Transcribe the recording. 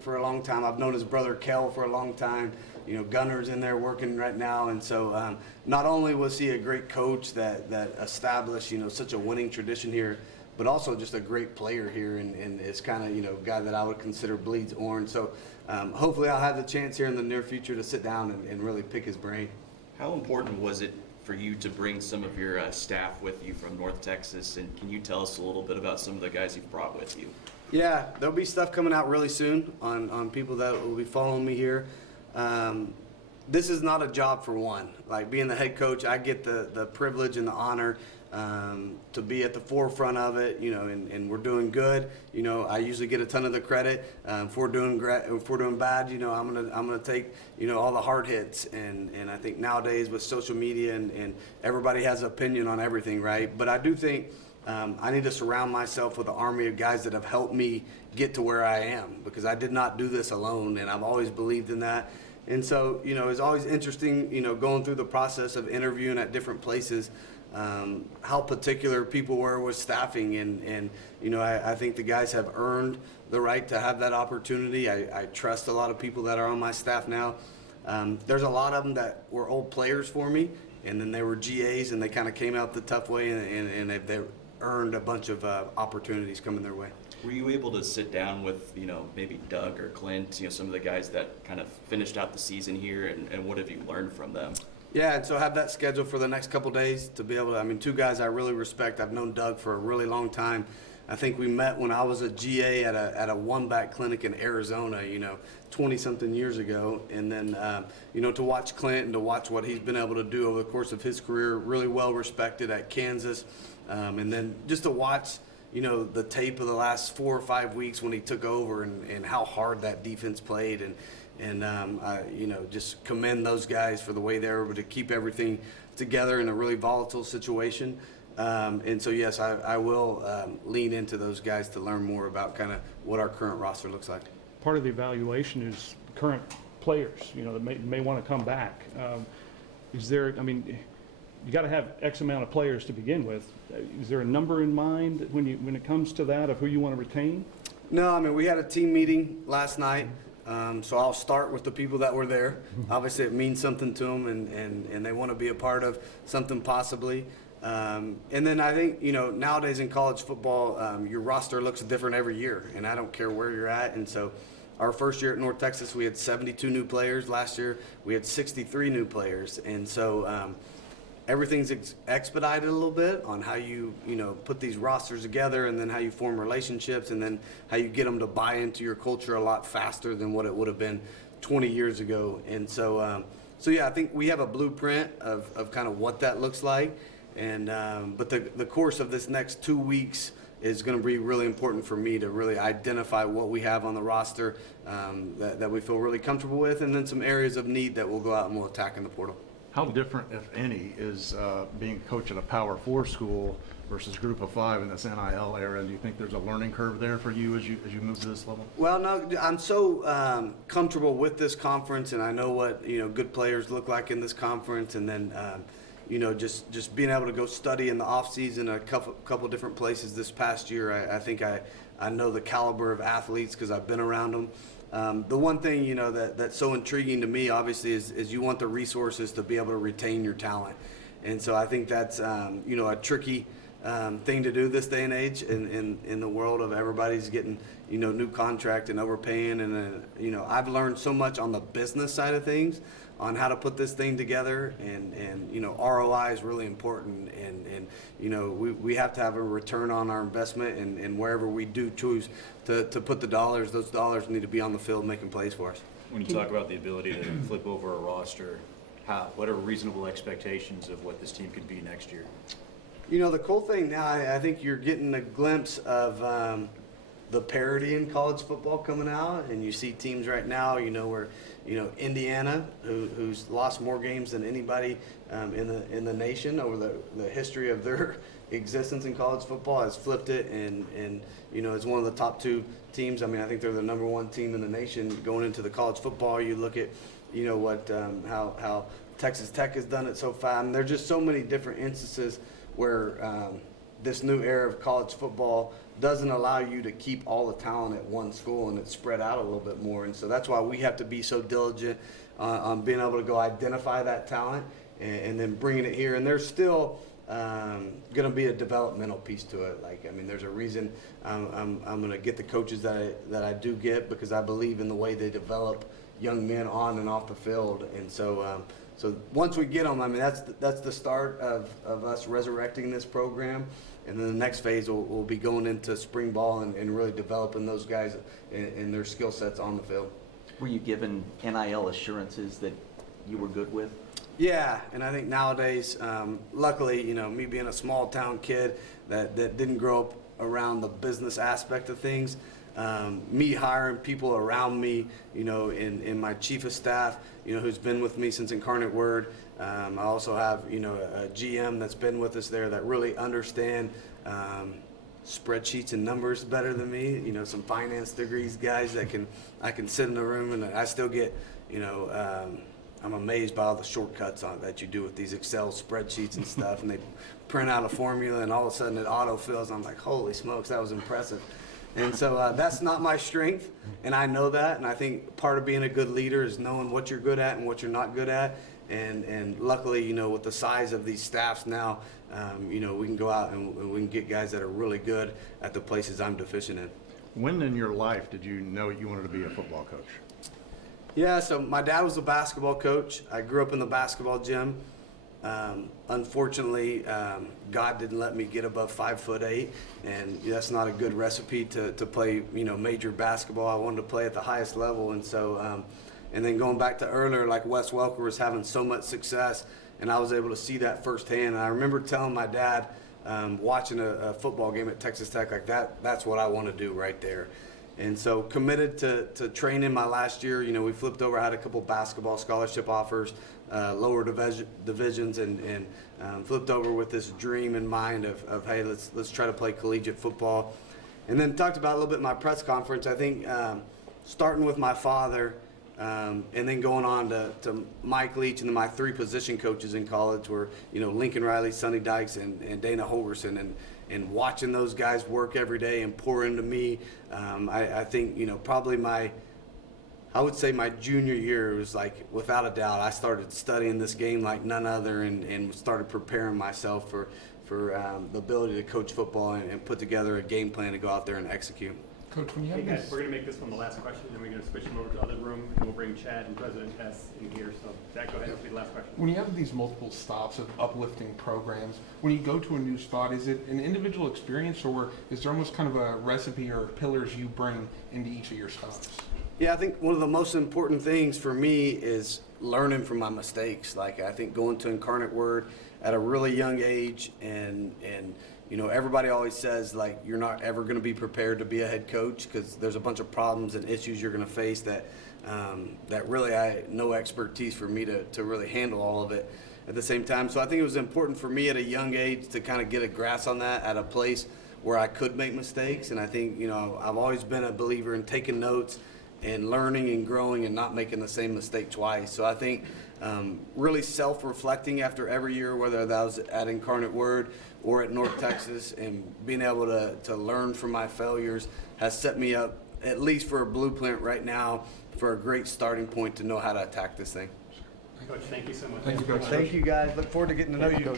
for a long time. I've known his brother Kel for a long time. You know, Gunner's in there working right now, and so not only was he a great coach that established, you know, such a winning tradition here, but also just a great player here, and it's kind of, you know, a guy that I would consider bleeds orange. So hopefully I'll have the chance here in the near future to sit down and really pick his brain. How important was it for you to bring some of your staff with you from North Texas, and can you tell us a little bit about some of the guys you've brought with you? Yeah, there'll be stuff coming out really soon on people that will be following me here. This is not a job for one. Like being the head coach, I get the privilege and the honor to be at the forefront of it, you know, and we're doing good. You know, I usually get a ton of the credit. If we're doing bad, you know, I'm gonna take, you know, all the hard hits. And I think nowadays with social media and everybody has an opinion on everything, right? But I do think I need to surround myself with an army of guys that have helped me get to where I am, because I did not do this alone, and I've always believed in that. And so, you know, it's always interesting, you know, going through the process of interviewing at different places, how particular people were with staffing. And you know, I think the guys have earned the right to have that opportunity. I trust a lot of people that are on my staff now. There's a lot of them that were old players for me, and then they were GAs, and they kind of came out the tough way, and they've earned a bunch of opportunities coming their way. Were you able to sit down with, you know, maybe Doug or Clint, you know, some of the guys that kind of finished out the season here, and what have you learned from them? Yeah, and so have that scheduled for the next couple days to be able to, I mean, two guys I really respect. I've known Doug for a really long time. I think we met when I was a GA at a one-back clinic in Arizona, you know, 20-something years ago. And then, you know, to watch Clint and to watch what he's been able to do over the course of his career, really well respected at Kansas. And then just to watch, you know, the tape of the last 4 or 5 weeks when he took over and how hard that defense played. And I, you know, just commend those guys for the way they were able to keep everything together in a really volatile situation. And so, yes, I will lean into those guys to learn more about kind of what our current roster looks like. Part of the evaluation is current players, you know, that may want to come back. Is there, I mean, you got to have X amount of players to begin with. Is there a number in mind when it comes to that of who you want to retain? No, I mean, we had a team meeting last night. So I'll start with the people that were there. Obviously, it means something to them, and they want to be a part of something possibly. And then I think, you know, nowadays in college football, your roster looks different every year, and I don't care where you're at. And so our first year at North Texas, we had 72 new players. Last year, we had 63 new players. And so everything's expedited a little bit on how you know, put these rosters together, and then how you form relationships, and then how you get them to buy into your culture a lot faster than what it would have been 20 years ago. And so, so yeah, I think we have a blueprint of kind of what that looks like. And but the course of this next 2 weeks is going to be really important for me to really identify what we have on the roster that we feel really comfortable with, and then some areas of need that we'll go out and we'll attack in the portal. How different, if any, is being a coach at a Power 4 school versus Group of 5 in this NIL era? Do you think there's a learning curve there for you as you move to this level? Well, no, I'm so comfortable with this conference, and I know what, you know, good players look like in this conference, and then you know, just being able to go study in the off season a couple different places this past year. I think I know the caliber of athletes because I've been around them. The one thing, you know, that's so intriguing to me, obviously, is you want the resources to be able to retain your talent. And so I think that's, you know, a tricky thing to do this day and age in the world of everybody's getting, you know, new contract and overpaying. And, you know, I've learned so much on the business side of things on how to put this thing together. And you know, ROI is really important. And you know, we have to have a return on our investment. And wherever we do choose to put the dollars, those dollars need to be on the field making plays for us. When you talk about the ability to flip over a roster, what are reasonable expectations of what this team could be next year? You know, the cool thing now, I think you're getting a glimpse of the parity in college football coming out, and you see teams right now, you know, where, you know, Indiana, who's lost more games than anybody in the nation over the history of their existence in college football, has flipped it and you know, is one of the top 2 teams. I mean, I think they're the number 1 team in the nation going into the college football. You look at, you know, what how Texas Tech has done it so far, and there's just so many different instances where this new era of college football doesn't allow you to keep all the talent at one school, and it's spread out a little bit more. And so that's why we have to be so diligent on being able to go identify that talent and then bringing it here. And there's still going to be a developmental piece to it. Like, I mean, there's a reason I'm going to get the coaches that I do get, because I believe in the way they develop young men on and off the field. And so so once we get them, I mean, that's the start of us resurrecting this program. And then the next phase will be going into spring ball and really developing those guys and their skill sets on the field. Were you given NIL assurances that you were good with? Yeah, and I think nowadays, luckily, you know, me being a small town kid that didn't grow up around the business aspect of things, me hiring people around me, you know, in my chief of staff, you know, who's been with me since Incarnate Word. I also have, you know, a GM that's been with us there that really understand spreadsheets and numbers better than me. You know, some finance degrees guys that I can sit in the room and I still get, you know, I'm amazed by all the shortcuts that you do with these Excel spreadsheets and stuff, and they print out a formula and all of a sudden it autofills. I'm like, holy smokes, that was impressive. And so that's not my strength, and I know that, and I think part of being a good leader is knowing what you're good at and what you're not good at. And luckily, you know, with the size of these staffs now, you know, we can go out and we can get guys that are really good at the places I'm deficient in. When in your life did you know you wanted to be a football coach? Yeah, so my dad was a basketball coach. I grew up in the basketball gym. Unfortunately, God didn't let me get above 5'8", and that's not a good recipe to play, you know, major basketball. I wanted to play at the highest level, and so, and then going back to earlier, like Wes Welker was having so much success, and I was able to see that firsthand. And I remember telling my dad, watching a football game at Texas Tech, like that's what I want to do right there. And so committed to training my last year. You know, we flipped over, I had a couple basketball scholarship offers, lower divisions, and flipped over with this dream in mind of hey, let's try to play collegiate football. And then talked about a little bit in my press conference, I think starting with my father, and then going on to Mike Leach, and then my three position coaches in college were, you know, Lincoln Riley, Sonny Dykes, and Dana Holgerson, and watching those guys work every day and pour into me. I think, you know, probably I would say my junior year was like, without a doubt, I started studying this game like none other, and started preparing myself for the ability to coach football and put together a game plan to go out there and execute. Coach, when you have Hey guys, these, we're going to make this one the last question, and we're going to switch them over to the other room, and we'll bring Chad and President Hess in here. So, Chad, go ahead and be the last question. when you have these multiple stops of uplifting programs, when you go to a new spot, is it an individual experience, or is there almost kind of a recipe or pillars you bring into each of your stops? Yeah, I think one of the most important things for me is learning from my mistakes. Like, I think going to Incarnate Word at a really young age, and you know, everybody always says, like, you're not ever going to be prepared to be a head coach because there's a bunch of problems and issues you're going to face that really no expertise for me to really handle all of it at the same time. So I think it was important for me at a young age to kind of get a grasp on that at a place where I could make mistakes. And I think, you know, I've always been a believer in taking notes and learning and growing and not making the same mistake twice. So I think really self-reflecting after every year, whether that was at Incarnate Word or at North Texas, and being able to learn from my failures has set me up, at least for a blueprint right now, for a great starting point to know how to attack this thing. Coach, thank you so much. Thank you, Coach. Thank you, guys. Look forward to getting to know you.